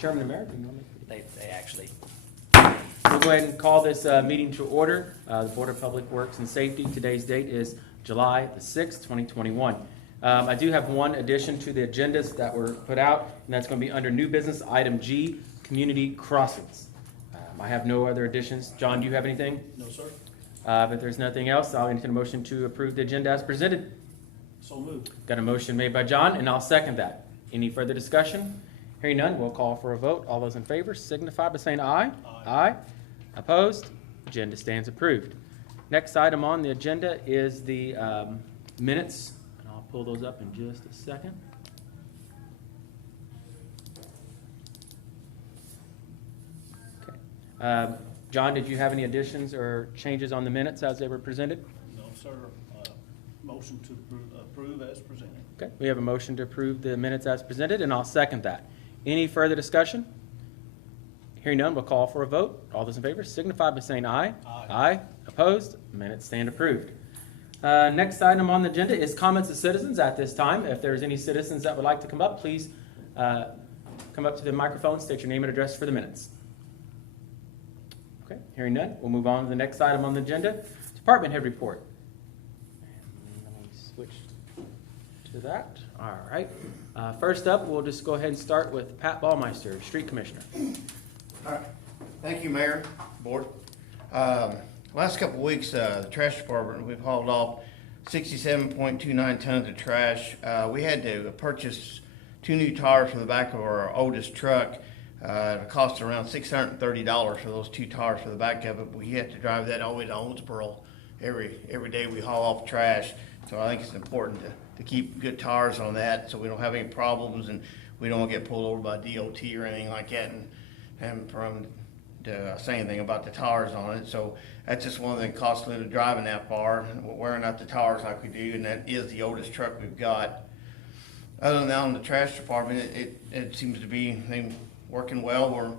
Chairman and Mayor, do you want me? They actually. We'll go ahead and call this meeting to order. The Board of Public Works and Safety. Today's date is July the 6th, 2021. I do have one addition to the agendas that were put out, and that's going to be under new business, item G, community crossings. I have no other additions. John, do you have anything? No, sir. If there's nothing else, I'll entertain a motion to approve the agenda as presented. So moved. Got a motion made by John, and I'll second that. Any further discussion? Hearing none, we'll call for a vote. All those in favor signify by saying aye. Aye. Opposed? Agenda stands approved. Next item on the agenda is the minutes, and I'll pull those up in just a second. Okay. John, did you have any additions or changes on the minutes as they were presented? No, sir. Motion to approve as presented. Okay, we have a motion to approve the minutes as presented, and I'll second that. Any further discussion? Hearing none, we'll call for a vote. All those in favor signify by saying aye. Aye. Opposed? Minutes stand approved. Next item on the agenda is comments of citizens at this time. If there's any citizens that would like to come up, please come up to the microphone, state your name and address for the minutes. Okay, hearing none, we'll move on to the next item on the agenda, department head report. Let me switch to that. All right. First up, we'll just go ahead and start with Pat Ballmeister, Street Commissioner. All right. Thank you, Mayor, Board. Last couple of weeks, the trash department, we've hauled off 67.29 tons of trash. We had to purchase 2 new tires for the back of our oldest truck. It cost around $630 for those 2 tires for the back of it. We had to drive that all the way to Owensboro every day we haul off trash. So I think it's important to keep good tires on that so we don't have any problems and we don't get pulled over by DOT or anything like that and from to say anything about the tires on it. So that's just one of the costly of driving that far, wearing out the tires like we do, and that is the oldest truck we've got. Other than that, on the trash department, it seems to be working well, where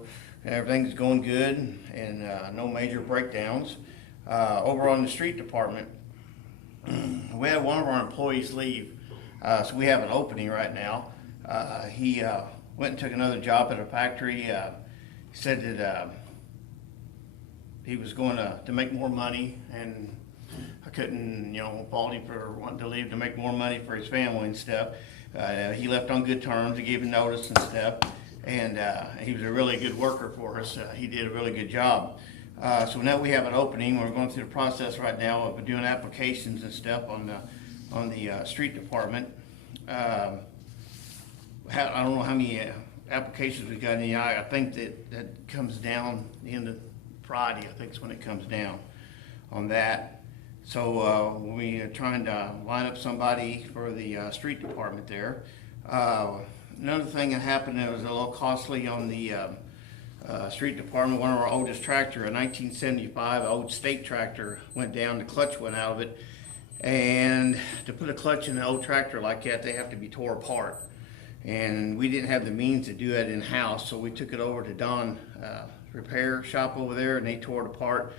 everything's going good and no major breakdowns. Over on the street department, we had one of our employees leave, so we have an opening right now. He went and took another job at a factory. He said that he was going to make more money, and I couldn't, fault him for wanting to leave to make more money for his family and stuff. He left on good terms. He gave him notice and stuff, and he was a really good worker for us. He did a really good job. So now we have an opening. We're going through the process right now of doing applications and stuff on the street department. I don't know how many applications we got in. I think that comes down the end of Friday. I think is when it comes down on that. So we are trying to line up somebody for the street department there. Another thing that happened that was a little costly on the street department, one of our oldest tractor, a 1975 old state tractor, went down, the clutch went out of it, and to put a clutch in an old tractor like that, they have to be tore apart, and we didn't have the means to do that in-house, so we took it over to Don repair shop over there, and they tore it apart,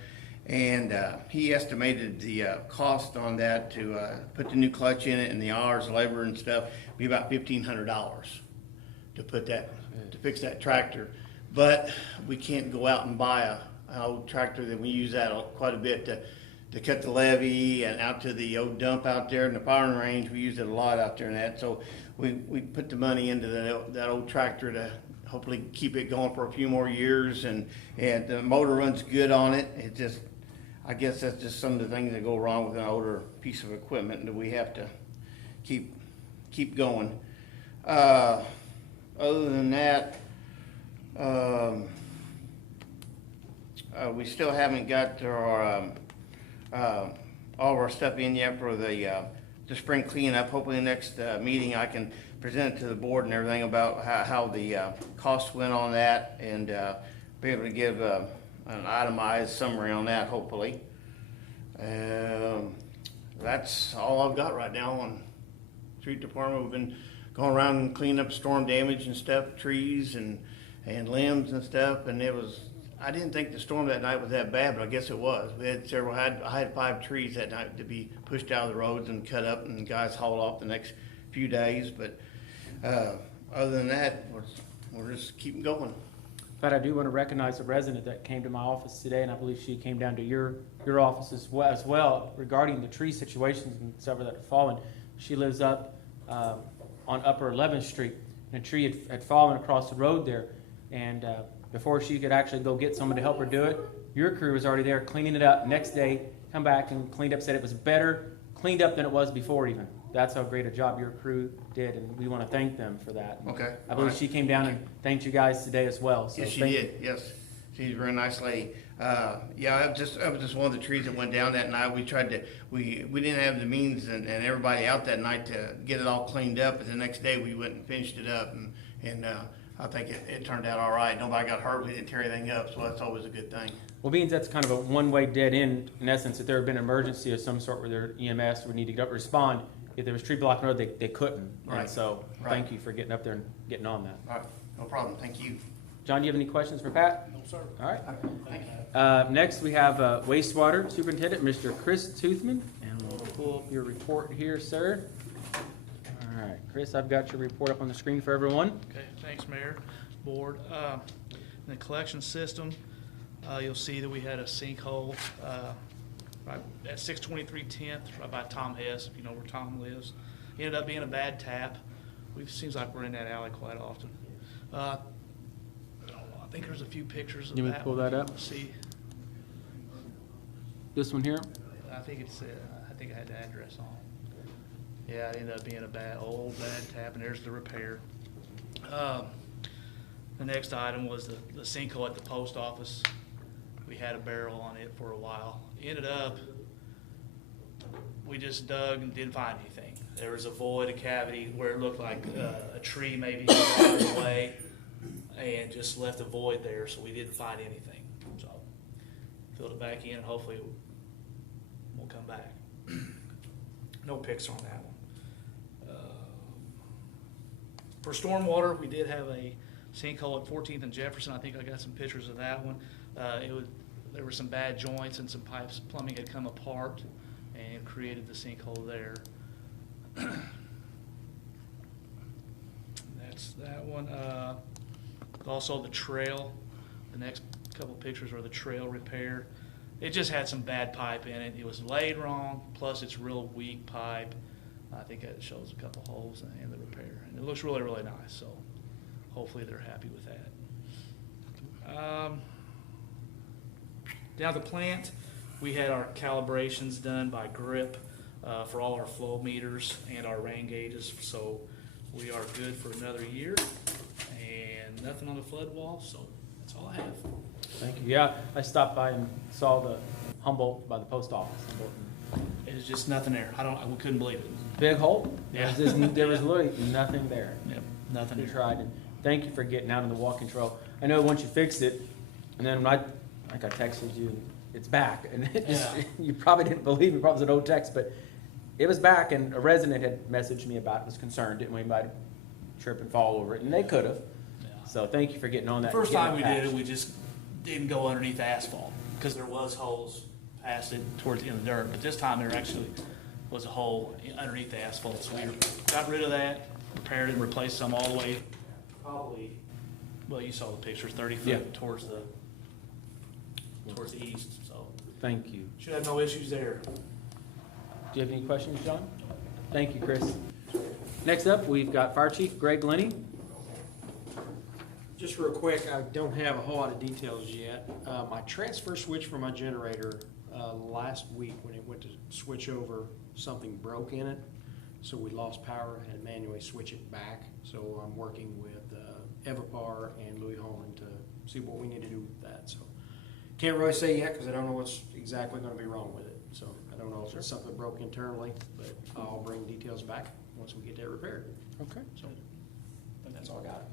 and he estimated the cost on that to put the new clutch in it and the hours, labor and stuff, be about $1,500 to put that, to fix that tractor. But we can't go out and buy an old tractor. That we use that quite a bit to cut the levee and out to the old dump out there in the firing range. We use it a lot out there and that. So we put the money into that old tractor to hopefully keep it going for a few more years. And the motor runs good on it. It just, I guess that's just some of the things that go wrong with an older piece of equipment that we have to keep going. Other than that, we still haven't got our all of our stuff in yet for the spring cleanup. Hopefully the next meeting I can present it to the board and everything about how the costs went on that, and be able to give an itemized summary on that, hopefully. That's all I've got right now on street department. We've been going around and cleaning up storm damage and stuff, trees and limbs and stuff, and I didn't think the storm that night was that bad, but I guess it was. We had I had 5 trees that night to be pushed out of the roads and cut up, and guys hauled off the next few days. But other than that, we're just keeping going. But I do want to recognize a resident that came to my office today, and I believe she came down to your office as well regarding the tree situations and several that have fallen. She lives up on Upper 11th Street, and a tree had fallen across the road there. And before she could actually go get someone to help her do it, your crew was already there cleaning it up. Next day, come back and cleaned up, said it was better cleaned up than it was before even. That's how great a job your crew did, and we want to thank them for that. Okay. I believe she came down and thanked you guys today as well. So Yes, she thank- did, yes. She's a very nice lady. Yeah, it was just one of the trees that went down that night. We tried to, we didn't have the means and everybody out that night to get it all cleaned up. And the next day we went and finished it up and I think it turned out all right. Nobody got hurt. We didn't tear anything up, so that's always a good thing. Well, being that's kind of a one-way dead end, in essence, if there had been an emergency of some sort where their EMS would need to get up and respond, if there was tree blocking the road, they couldn't. And Right. so Right. thank you for getting up there and getting on that. All right, no problem. Thank you. John, do you have any questions for Pat? No, sir. All right. Thank you. Next, we have wastewater superintendent, Mr. Chris Toothman, and we'll pull up your report here, sir. All right, Chris, I've got your report up on the screen for everyone. Okay, thanks, Mayor, Board. In the collection system, you'll see that we had a sinkhole right at 623 10th, right by Tom Hess, if you know where Tom lives. Ended up being a bad tap. Seems like we're in that alley quite often. I think there's a few pictures of You want that. me to pull that up? See, This one here? I think I think I had the address on. Yeah, it ended up being a bad tap, and there's the repair. The next item was the sinkhole at the post office. We had a barrel on it for a while. Ended up, we just dug and didn't find anything. There was a void, a cavity where it looked like a tree maybe got away and just left a void there, so we didn't find anything. So filled it back in, and hopefully it will come back. No pics on that one. For stormwater, we did have a sinkhole at 14th and Jefferson. I think I got some pictures of that one. There were some bad joints and some pipes, plumbing had come apart and created the sinkhole there. That's that one. Also the trail, the next couple pictures are the trail repair. It just had some bad pipe in it. It was laid wrong, plus it's real weak pipe. I think it shows a couple holes in the repair. And it looks really, really nice, so hopefully they're happy with that. Down at the plant, we had our calibrations done by GRIP for all our flow meters and our rain gauges, so we are good for another year. And nothing on the flood wall, so that's all I have. Thank you. Yeah, I stopped by and saw the Humboldt by the post office. It's just nothing there. We couldn't believe it. Big hole? Yeah. There was literally nothing there. Yep, nothing We there. tried, and thank you for getting out on the walking trail. I know once you fixed it, and then when I texted you, it's back, and it just, Yeah. you probably didn't believe me, probably was an old text, but it was back, and a resident had messaged me about it, was concerned, didn't want anybody to trip and fall over it, and they could have. Yeah. So thank you for getting on that. First getting time we did it, patched. we just didn't go underneath the asphalt because there was holes past it towards the end of the dirt. But this time there actually was a hole underneath the asphalt. So we got rid of that, repaired it, and replaced some all the way, probably, well, you saw the pictures, 30 foot Yeah. towards the east. So Thank you. should have no issues there. Do you have any questions, John? Thank you, Chris. Next up, we've got Fire Chief Greg Lenny. Just real quick, I don't have a whole lot of details yet. My transfer switch for my generator, last week when it went to switch over, something broke in it. So we lost power and had to manually switch it back. So I'm working with Evapar and Louis Holman to see what we need to do with that. So can't really say yet because I don't know what's exactly going to be wrong with it. So I don't know if it's something broke internally, but I'll bring details back once we get that repaired. Okay. So that's all I got.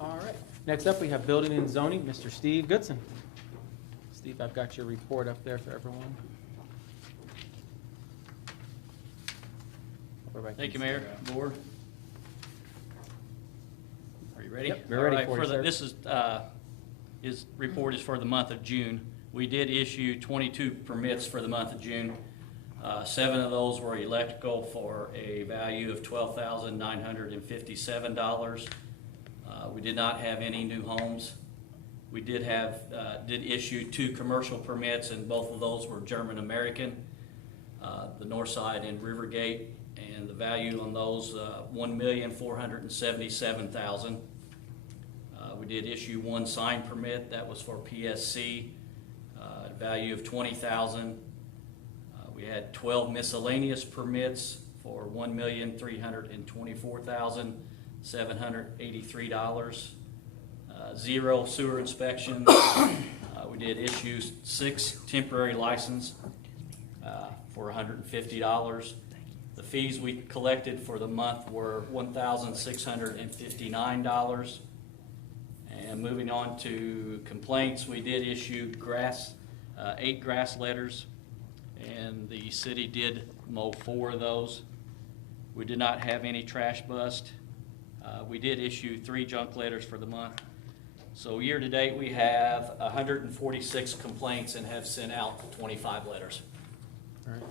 All right. Next up, we have Building and Zoning, Mr. Steve Goodson. Steve, I've got your report up there for everyone. Thank you, Mayor, Board. Are you ready? Yep, we're ready All right, for you, sir. This is report is for the month of June. We did issue 22 permits for the month of June. 7 of those were electrical for a value of $12,957. We did not have any new homes. We did issue 2 commercial permits, and both of those were German American, the north side in Rivergate, and the value on those, $1,477,000. We did issue 1 sign permit, that was for PSC, value of $20,000. We had 12 miscellaneous permits for $1,324,783. 0 sewer inspections. We did issue 6 temporary license for $150. The fees we collected for the month were $1,659. And moving on to complaints, we did issue 8 grass letters, and the city did mow 4 of those. We did not have any trash bust. We did issue 3 junk letters for the month. So year to date, we have 146 complaints and have sent out 25 letters. All right.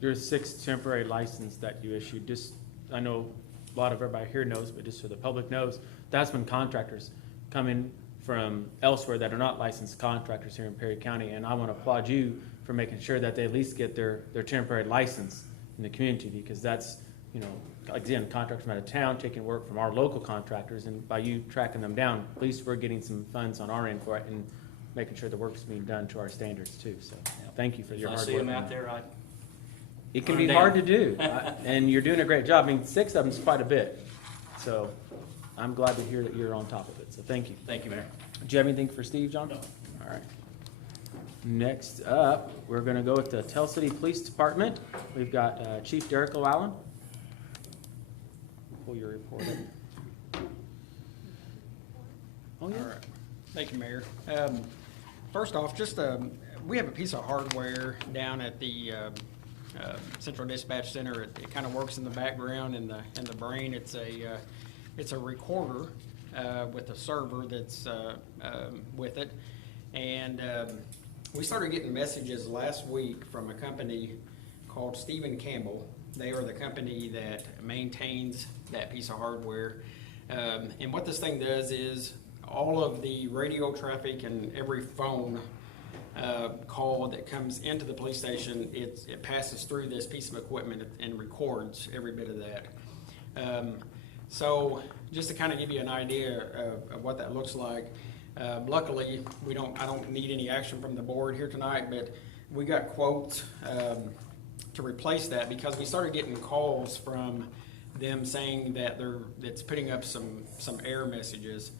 Your 6 temporary license that you issued, just, I know a lot of everybody here knows, but just so the public knows, that's when contractors come in from elsewhere that are not licensed contractors here in Perry County, and I want to applaud you for making sure that they at least get their temporary license in the community, because that's, you know, again, contractors from out of town taking work from our local contractors, and by you tracking them down, at least we're getting some funds on our end for it and making sure the work's being done to our standards too. So thank you for your If I hard see work. them out there, It can Put 'em be hard to down. do, and you're doing a great job. I mean, 6 of them is quite a bit. So I'm glad to hear that you're on top of it. So thank you. thank you, Mayor. Do you have anything for Steve, John? No. All right. Next up, we're going to go with the Tell City Police Department. We've got Chief Derek O'Allen. Pull your report up. Oh, yeah. All right. Thank you, Mayor. First off, we have a piece of hardware down at the Central Dispatch Center. It kind of works in the background in the brain. It's a recorder with a server that's with it. And we started getting messages last week from a company called Stephen Campbell. They are the company that maintains that piece of hardware. And what this thing does is all of the radio traffic and every phone call that comes into the police station, it passes through this piece of equipment and records every bit of that. So just to kind of give you an idea of what that looks like, luckily I don't need any action from the board here tonight, but we got quotes to replace that because we started getting calls from them saying that it's putting up some error messages.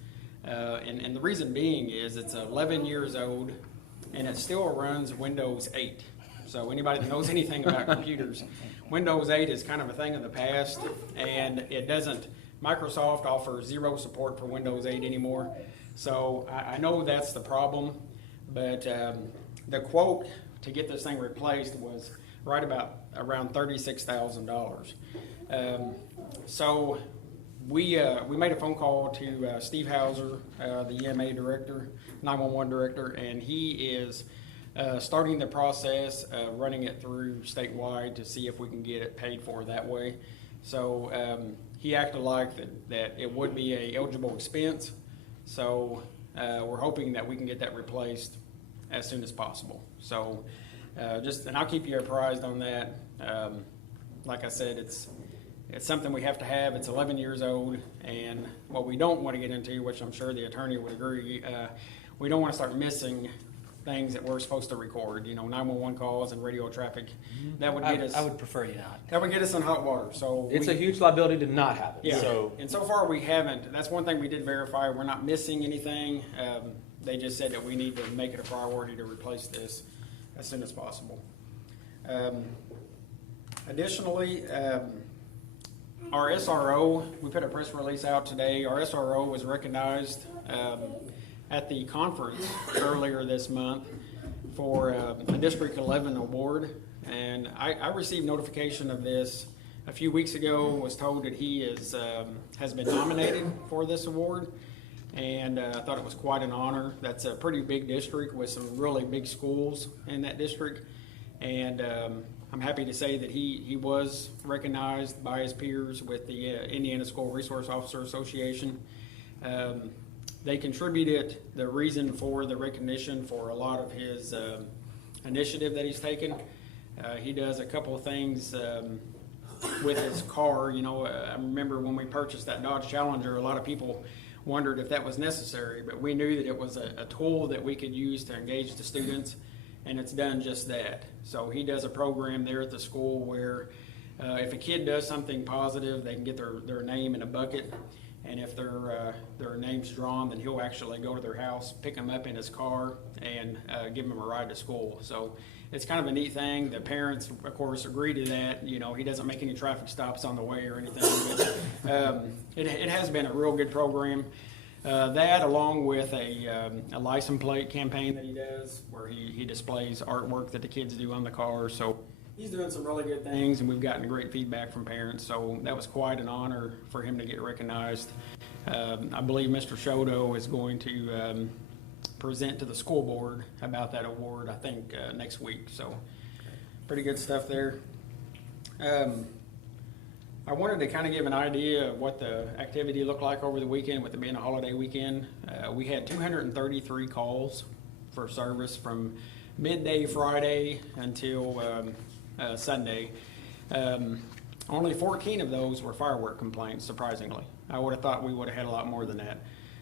And the reason being is it's 11 years old and it still runs Windows 8. So anybody that knows anything about computers, Windows 8 is kind of a thing of the past, and Microsoft offers 0 support for Windows 8 anymore. So I know that's the problem, but the quote to get this thing replaced was right around $36,000. So we made a phone call to Steve Hauser, the EMA director, 911 director, and he is starting the process, running it through statewide to see if we can get it paid for that way. So he acted like that it would be a eligible expense. So we're hoping that we can get that replaced as soon as possible. So and I'll keep you apprised on that. Like I said, it's something we have to have. It's 11 years old, and what we don't want to get into, which I'm sure the attorney would agree, we don't want to start missing things that we're supposed to record. 911 calls and radio traffic. That would get us. I would prefer you not. That would get us in hot water. So It's a huge liability to not have it. yeah. So And so far we haven't. That's one thing we did verify. We're not missing anything. They just said that we need to make it a priority to replace this as soon as possible. Additionally, our SRO, we put a press release out today. Our SRO was recognized at the conference earlier this month for a District 11 award. And I received notification of this a few weeks ago, was told that he has been nominated for this award. And I thought it was quite an honor. That's a pretty big district with some really big schools in that district. And I'm happy to say that he was recognized by his peers with the Indiana School Resource Officer Association. They contributed the reason for the recognition for a lot of his initiative that he's taken. He does a couple of things with his car. You know, I remember when we purchased that Dodge Challenger, a lot of people wondered if that was necessary, but we knew that it was a tool that we could use to engage the students, and it's done just that. So he does a program there at the school where if a kid does something positive, they can get their name in a bucket, and if their name's drawn, then he'll actually go to their house, pick them up in his car, and give them a ride to school. So it's kind of a neat thing. The parents, of course, agree to that. You know, he doesn't make any traffic stops on the way or anything. But, it has been a real good program. That, along with a license plate campaign that he does, where he displays artwork that the kids do on the car. So he's doing some really good things, and we've gotten great feedback from parents. So that was quite an honor for him to get recognized. I believe Mr. Shoto is going to present to the school board about that award, I think, next week. So pretty good stuff there. I wanted to kind of give an idea of what the activity looked like over the weekend, with it being a holiday weekend. We had 233 calls for service from midday Friday until Sunday. Only 14 of those were firework complaints, surprisingly. I would have thought we would have had a lot more than that.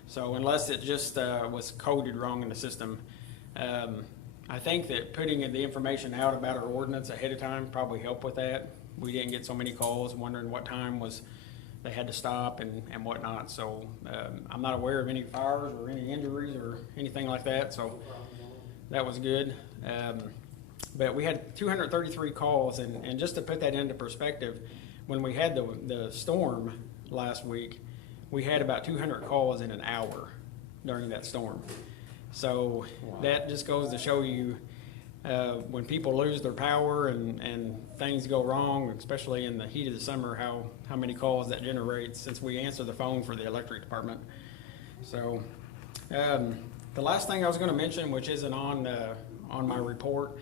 So unless it just was coded wrong in the system, I think that putting the information out about our ordinance ahead of time probably helped with that. We didn't get so many calls wondering what time was they had to stop and whatnot. So I'm not aware of any fires or any injuries or anything like that. So that was good. But we had 233 calls, and just to put that into perspective, when we had the storm last week, we had about 200 calls in an hour during that storm. So that just goes to show you when people lose their power and things go wrong, especially in the heat of the summer, how many calls that generates, since we answer the phone for the electric department. So the last thing I was going to mention, which isn't on my report,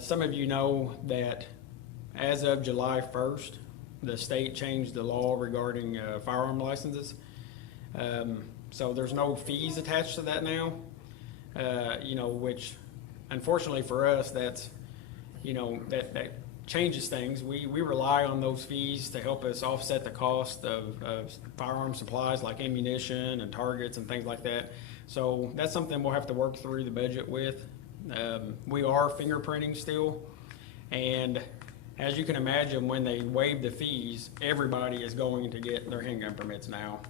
some of you know that as of July 1st, the state changed the law regarding firearm licenses. So there's no fees attached to that now, which unfortunately for us, that changes things. We rely on those fees to help us offset the cost of firearm supplies like ammunition and targets and things like that. So that's something we'll have to work through the budget with. We are fingerprinting still, and as you can imagine, when they waive the fees, everybody is going to get their handgun permits now.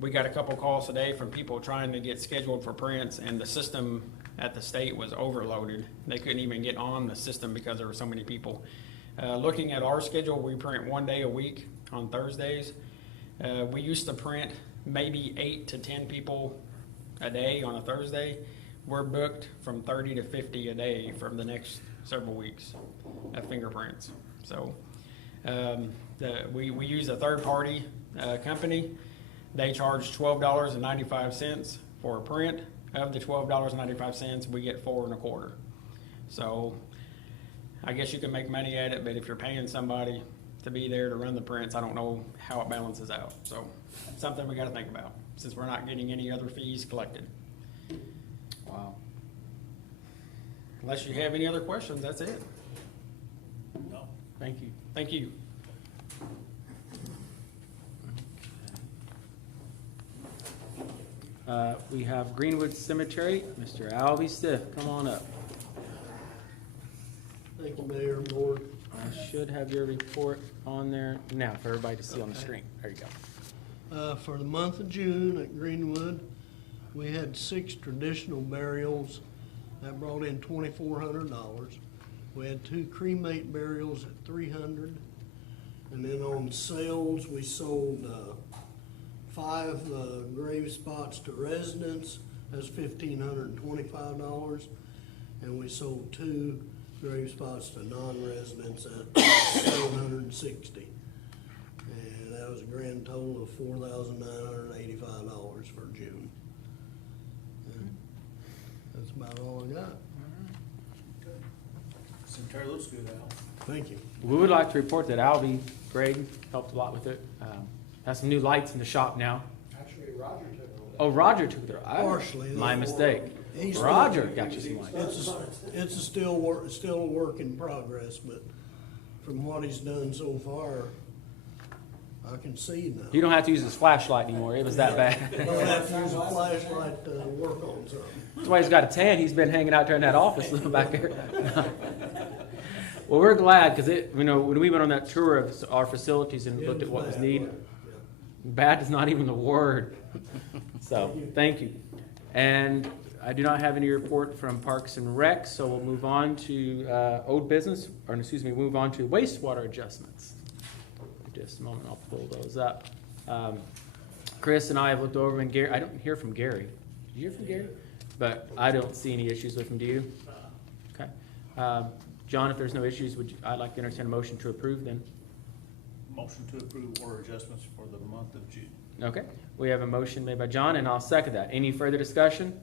We got a couple calls today from people trying to get scheduled for prints, and the system at the state was overloaded. They couldn't even get on the system because there were so many people. Looking at our schedule, we print 1 day a week on Thursdays. We used to print maybe 8 to 10 people a day on a Thursday. We're booked from 30 to 50 a day from the next several weeks of fingerprints. So we use a third-party company. They charge $12.95 for a print. Of the $12.95, we get 4 1/4. So I guess you can make money at it, but if you're paying somebody to be there to run the prints, I don't know how it balances out. So something we got to think about, since we're not getting any other fees collected. Wow. Unless you have any other questions, that's it. No. Thank you. Thank you. We have Greenwood Cemetery. Mr. Albie Stiff, come on up. Thank you, Mayor and Board. I should have your report on there now for everybody to see on the screen. There you go. For the month of June at Greenwood, we had 6 traditional burials. That brought in $2,400. We had 2 cremate burials at $300. And then on sales, we sold 5 grave spots to residents. That's $1,525. And we sold 2 grave spots to non-residents at $760. And that was a grand total of $4,985 for June. And that's about all I got. Cemetery looks good, Al. Thank you. We would like to report that Albie Greg helped a lot with it. Has some new lights in the shop now. Actually, Roger took it over. Oh, Roger took it. Partially. My mistake. He's Roger still- got you some lights. It's a still a work in progress, but from what he's done so far, I can see now. You don't have to use his flashlight anymore. It was that bad. Don't have to use a flashlight to work on something. That's why he's got a tan. He's been hanging out there in that office living back there. Well, we're glad because when we went on that tour of our facilities and looked at what was needed, bad is not even the word. So, thank you. And I do not have any report from Parks and Rec, so we'll move on to old business, move on to wastewater adjustments. Just a moment, I'll pull those up. Chris and I have looked over, and Gary, I don't hear from Gary. Did you hear from Gary? But I don't see any issues with him, do you? Okay. John, if there's no issues, I'd like to entertain a motion to approve then. Motion to approve order adjustments for the month of June. Okay, we have a motion made by John, and I'll second that. Any further discussion?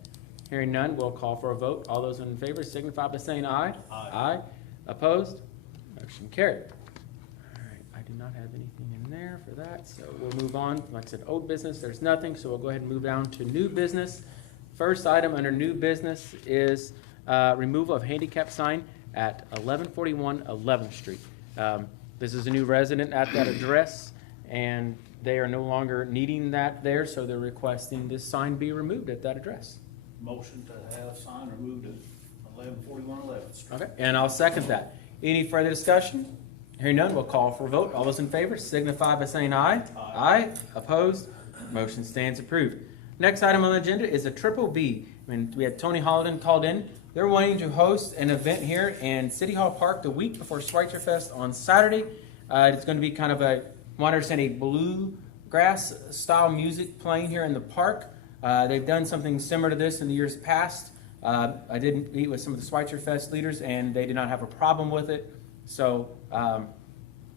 Hearing none, we'll call for a vote. All those in favor signify by saying aye. Aye. Aye. Opposed? Motion carried. All right, I do not have anything in there for that, so we'll move on. Like I said, old business, there's nothing, so we'll go ahead and move down to new business. First item under new business is removal of handicap sign at 1141 11th Street. This is a new resident at that address, and they are no longer needing that there, so they're requesting this sign be removed at that address. Motion to have sign removed at 1141 11th Street. Okay, and I'll second that. Any further discussion? Hearing none, we'll call for a vote. All those in favor signify by saying aye. Aye. Opposed? Motion stands approved. Next item on the agenda is a triple B. We had Tony Hollidan called in. They're wanting to host an event here in City Hall Park the week before Schweitzer Fest on Saturday. It's going to be kind of a bluegrass style music playing here in the park. They've done something similar to this in the years past. I did meet with some of the Schweitzer Fest leaders, and they did not have a problem with it. So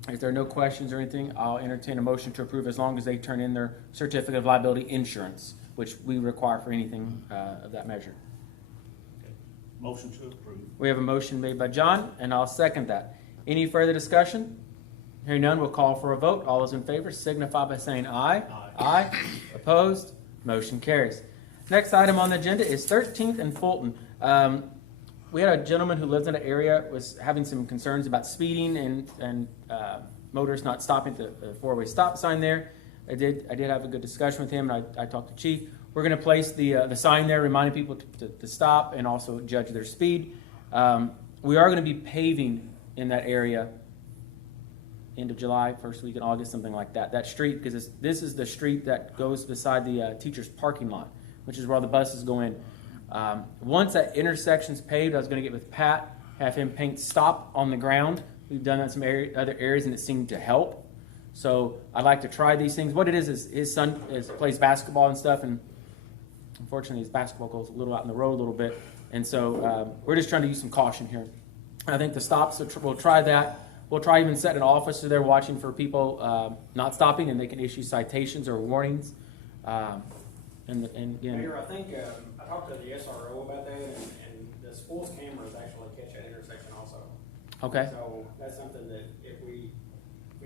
if there are no questions or anything, I'll entertain a motion to approve as long as they turn in their certificate of liability insurance, which we require for anything of that measure. Motion to approve. We have a motion made by John, and I'll second that. Any further discussion? Hearing none, we'll call for a vote. All those in favor signify by saying aye. Aye. Opposed? Motion carries. Next item on the agenda is 13th and Fulton. We had a gentleman who lives in an area was having some concerns about speeding and motorists not stopping at the four-way stop sign there. I did have a good discussion with him, and I talked to Chief. We're going to place the sign there, reminding people to stop and also judge their speed. We are going to be paving in that area end of July, first week in August, something like that. That street, because this is the street that goes beside the teacher's parking lot, which is where all the buses go in. Once that intersection's paved, I was going to get with Pat, have him paint stop on the ground. We've done that in some other areas, and it seemed to help. So I'd like to try these things. What it is his son plays basketball and stuff, and unfortunately his basketball goes a little out in the road a little bit. And so we're just trying to use some caution here. I think the stops, we'll try that. We'll try even setting an officer there watching for people not stopping, and they can issue citations or warnings. And again, Mayor, I think, I talked to the SRO about that, and the school's cameras actually catch that intersection also. okay. So that's something that if we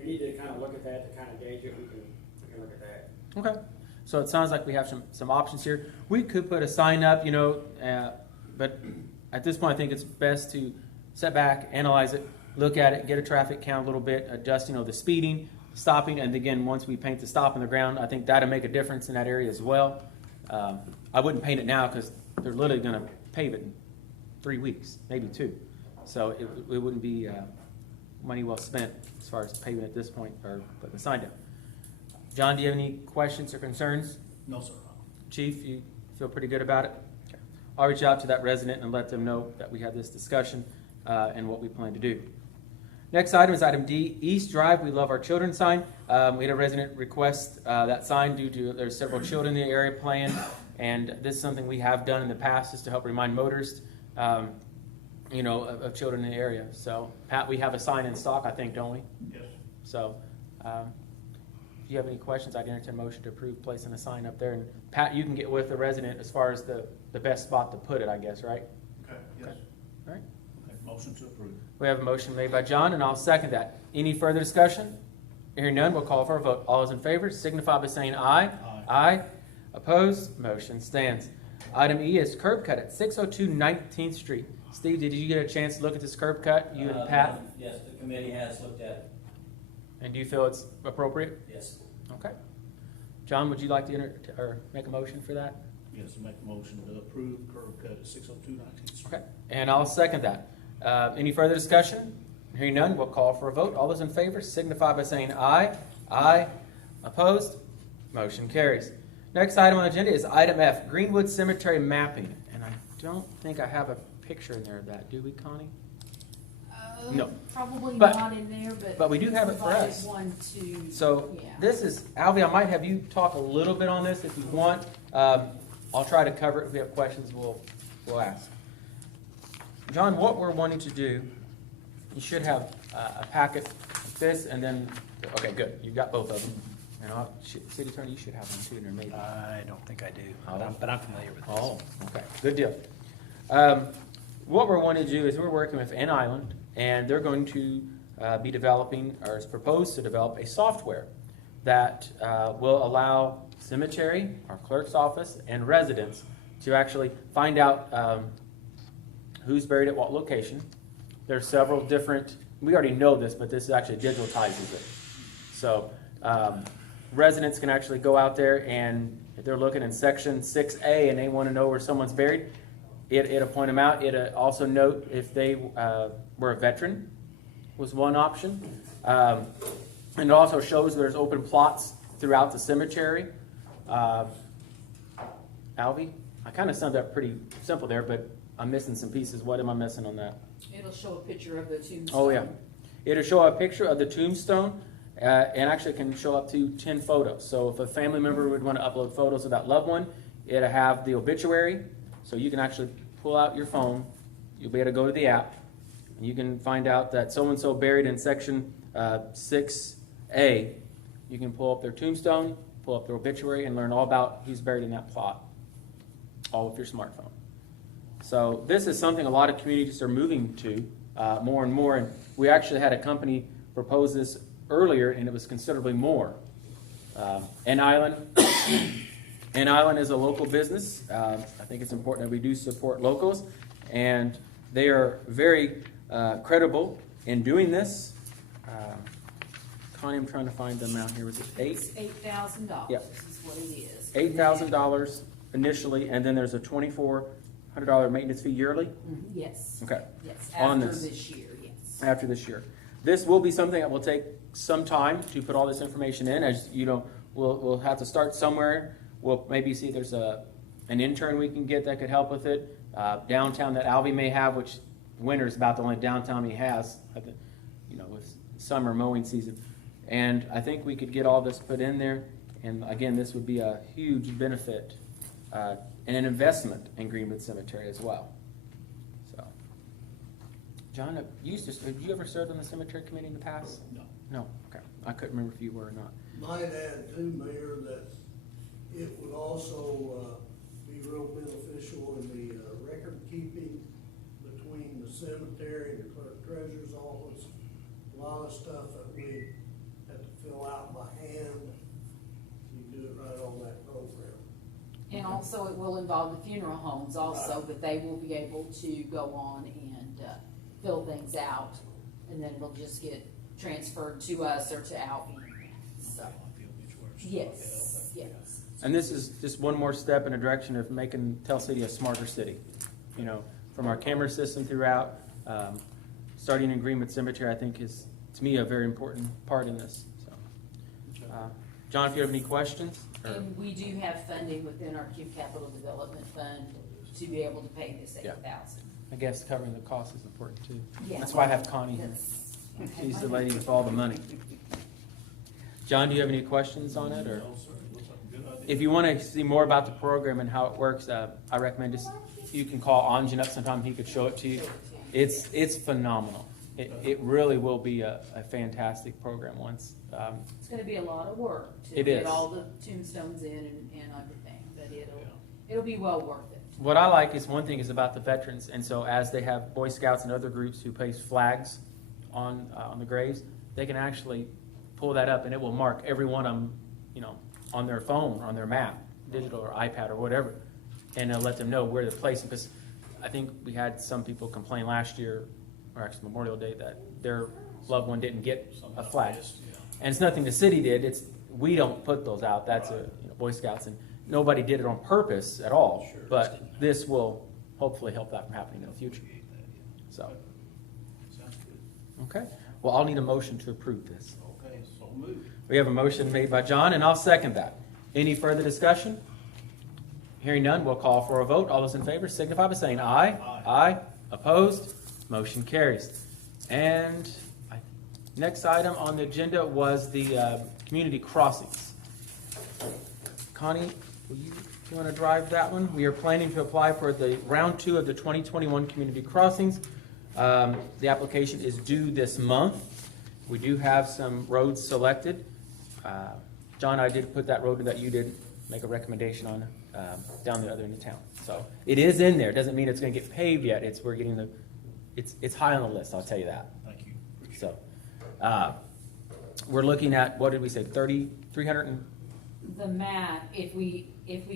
need to kind of look at that to kind of gauge it, we can look at that. Okay. So it sounds like we have some options here. We could put a sign up, but at this point I think it's best to sit back, analyze it, look at it, get a traffic count a little bit, adjust, the speeding, stopping, and again, once we paint the stop in the ground, I think that'll make a difference in that area as well. I wouldn't paint it now because they're literally going to pave it in 3 weeks, maybe 2. So it wouldn't be money well spent as far as paving at this point or putting the sign down. John, do you have any questions or concerns? No, sir. Chief, you feel pretty good about it? Okay. I'll reach out to that resident and let them know that we had this discussion and what we plan to do. Next item is item D, East Drive, We Love Our Children sign. We had a resident request that sign due to there's several children in the area playing, and this is something we have done in the past just to help remind motorists, of children in the area. So, Pat, we have a sign in stock, I think, don't we? Yes. So, if you have any questions, I'd entertain a motion to approve placing a sign up there. And Pat, you can get with the resident as far as the best spot to put it, I guess, right? Okay, yes. All right. Okay. Motion to approve. We have a motion made by John, and I'll second that. Any further discussion? Hearing none, we'll call for a vote. All those in favor signify by saying aye. Aye. Aye. Opposed? Motion stands. Item E is curb cut at 602 19th Street. Steve, did you get a chance to look at this curb cut, you and Pat? Yes, the committee has looked at it, And do you feel it's appropriate? yes. Okay. John, would you like to or make a motion for that? Yes, make a motion to approve curb cut at 602 19th Street. Okay. And I'll second that. Any further discussion? Hearing none, we'll call for a vote. All those in favor signify by saying aye. Aye. Opposed? Motion carries. Next item on the agenda is item F, Greenwood Cemetery mapping. And I don't think I have a picture in there of that, do we, Connie? No. Probably But- not in there, but we do have it for provided us. One to, So yeah. this is, Alvy, I might have you talk a little bit on this if you want. I'll try to cover it. If we have questions, we'll ask. John, what we're wanting to do, you should have a packet like this, and then, okay, good. You've got both of them. And City Attorney, you should have one too in there maybe. I don't think I do, Oh. but I'm familiar with this. Oh, okay, good deal. What we're wanting to do is we're working with N Island, and they're going to be developing, or is proposed to develop, a software that will allow cemetery, our clerk's office, and residents to actually find out who's buried at what location. There's several different, we already know this, but this actually digitizes it. So residents can actually go out there, and if they're looking in section 6A and they want to know where someone's buried, it'll point them out. It'll also note if they were a veteran, was one option. And it also shows there's open plots throughout the cemetery. Alvy, I kind of summed up pretty simple there, but I'm missing some pieces. What am I missing on that? It'll show a picture of the tombstone. Oh, yeah. It'll show a picture of the tombstone, and actually can show up to 10 photos. So if a family member would want to upload photos of that loved one, it'll have the obituary, so you can actually pull out your phone. You'll be able to go to the app, and you can find out that so-and-so buried in section 6A. You can pull up their tombstone, pull up their obituary, and learn all about who's buried in that plot, all with your smartphone. So this is something a lot of communities are moving to more and more. And we actually had a company propose this earlier, and it was considerably more. N Island is a local business. I think it's important that we do support locals, and they are very credible in doing this. Connie, I'm trying to find the amount here. Was it It's $8,000. Yep. Is what it is. $8,000 initially, and then there's a $2,400 maintenance fee yearly? Mhm, yes. Okay. Yes, On after this. this year, yes. After this year. This will be something that will take some time to put all this information in. As you know, we'll have to start somewhere. We'll maybe see if there's an intern we can get that could help with it. Downtown that Alvy may have, which winter is about the only downtown he has, with summer mowing season. And I think we could get all this put in there. And again, this would be a huge benefit and an investment in Greenwood Cemetery as well. So, John, have you ever served on the cemetery committee in the past? No. No, okay. I couldn't remember if you were or not. Might add too, Mayor, that it would also be real beneficial in the record keeping between the cemetery and the clerk treasurer's office. A lot of stuff that we have to fill out by hand, you do it right on that program. And also it will involve the funeral homes also, but they will be able to go on and fill things out. And then it'll just get transferred to us or to Alvy. So, yes, yes. And this is just one more step in the direction of making Tell City a smarter city. From our camera system throughout, starting in Greenwood Cemetery, I think is, to me, a very important part in this. So, John, if you have any questions? or- And we do have funding within our Cume Capital Development Fund to be able to pay this Yeah. $8,000. I guess covering the cost is important too. Yeah. That's why I have Connie here. Yes. She's the lady with all the money. John, do you have any questions on it, or? No, sir, it looks like a good idea. If you want to see more about the program and how it works, I recommend you can call Anjan up sometime. He could show it to you. It's phenomenal. It really will be a fantastic program once. It's gonna be a lot of work to It get is. all the tombstones in and everything, but It'll be well worth it. What I like is, one thing is about the veterans, and so as they have Boy Scouts and other groups who place flags on the graves, they can actually pull that up and it will mark every one of them, you know, on their phone or on their map, digital or iPad or whatever, and it'll let them know where to place them. Because I think we had some people complain last year, or actually Memorial Day, that their loved one didn't get a flag. And it's nothing the city did, it's, we don't put those out, that's Boy Scouts, and nobody did it on purpose at all. But this will hopefully help that from happening in the future. So, Sounds good. okay, well, I'll need a motion to approve this. Okay, so moved. We have a motion made by John, and I'll second that. Any further discussion? Hearing none, we'll call for a vote. All those in favor signify by saying aye. Aye. Opposed? Motion carries. And next item on the agenda was the community crossings. Connie, do you want to drive that one? We are planning to apply for the round 2 of the 2021 community crossings. The application is due this month. We do have some roads selected. John, I did put that road that you did make a recommendation on down the other end of town. So it is in there. Doesn't mean it's going to get paved yet. We're getting it's high on the list. I'll tell you that. Thank you. So we're looking at, what did we say, 300 and The match, if we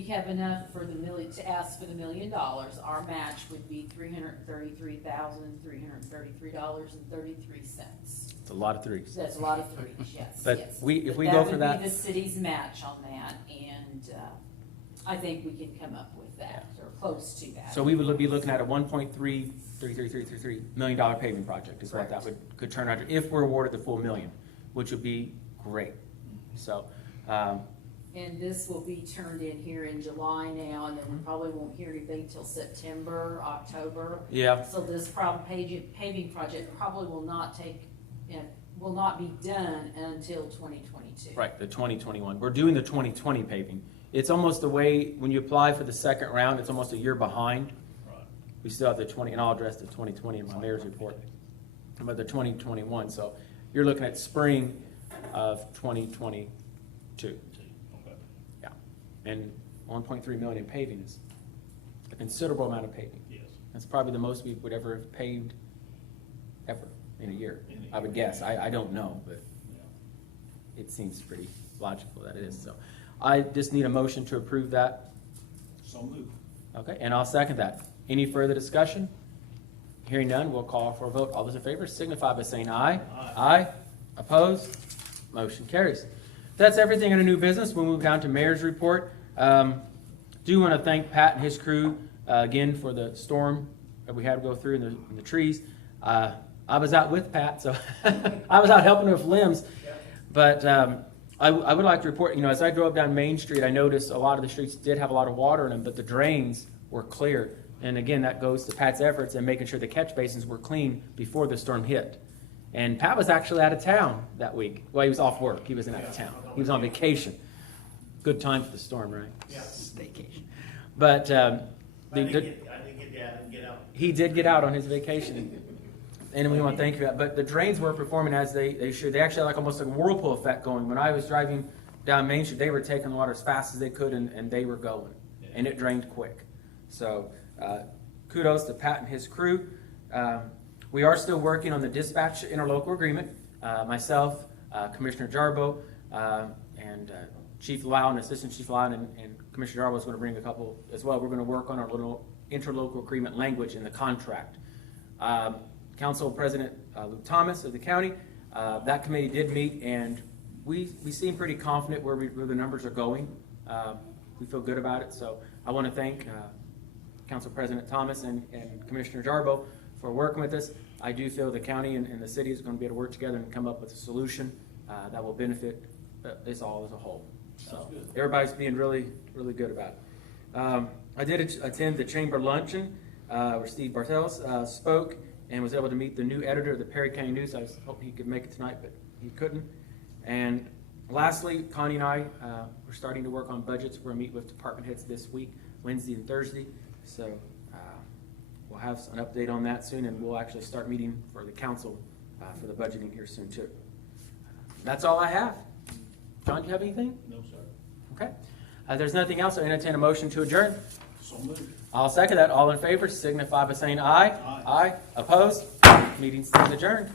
have enough for the million, to ask for the $1 million, our match would be $333,333.33. it's a lot of threes. That's a lot of threes, yes, But yes. if we go for That that- would be the city's match on that, and I think we can come up with that, or close to that. So we would be looking at a $1.33333 million paving project is what that could turn out to, if we're awarded the full $1 million, which would be great. So, And this will be turned in here in July now, and then we probably won't hear anything till September, October. yeah, So this paving project probably will not be done until 2022. right, the 2021. We're doing the 2020 paving. It's almost the way, when you apply for the second round, it's almost a year behind. Right. We still have the 20, and I'll address the 2020 in my mayor's report, but the 2021. So you're looking at spring of 2022. Okay. Yeah, and 1.3 million in paving is a considerable amount of paving. Yes. That's probably the most we would ever have paved ever in a year, In a I would year. guess. I don't know, but Yeah. it seems pretty logical that it is. So I just need a motion to approve that. So moved. Okay, and I'll second that. Any further discussion? Hearing none, we'll call for a vote. All those in favor signify by saying aye. Aye. Aye. Opposed? Motion carries. That's everything under new business. We'll move down to mayor's report. Do want to thank Pat and his crew again for the storm that we had to go through in the trees. I was out with Pat, so I was out helping with limbs. But I would like to report, as I drove down Main Street, I noticed a lot of the streets did have a lot of water in them, but the drains were clear. And again, that goes to Pat's efforts in making sure the catch basins were clean before the storm hit. And Pat was actually out of town that week. Well, he was off work. He wasn't out of town. He was on vacation. Good time for the storm, right? Yeah. Staycation. But I didn't get out. he did get out on his vacation. And we want to thank you for that. But the drains were performing as they should. They actually had like almost like a whirlpool effect going. When I was driving down Main Street, they were taking the water as fast as they could, and they were going. And it drained quick. So kudos to Pat and his crew. We are still working on the dispatch interlocal agreement. Myself, Commissioner Jarbo, and Chief Lau and Assistant Chief Lau and Commissioner Jarbo is going to bring a couple as well. We're going to work on our little interlocal agreement language in the contract. Council President Luke Thomas of the county, that committee did meet, and we seem pretty confident where the numbers are going. We feel good about it. So I want to thank Council President Thomas and Commissioner Jarbo for working with us. I do feel the county and the city is going to be able to work together and come up with a solution that will benefit us all as a whole. So everybody's being really, really good about it. I did attend the chamber luncheon where Steve Bartels spoke and was able to meet the new editor of the Perry County News. I was hoping he could make it tonight, but he couldn't. And lastly, Connie and I, we're starting to work on budgets. We're going to meet with department heads this week, Wednesday and Thursday. So we'll have an update on that soon, and we'll actually start meeting for the council for the budgeting here soon too. That's all I have. John, do you have anything? No, sir. Okay. There's nothing else. I entertain a motion to adjourn. So moved. I'll second that. All in favor signify by saying aye. Aye. Aye. Opposed? Meeting stands adjourned.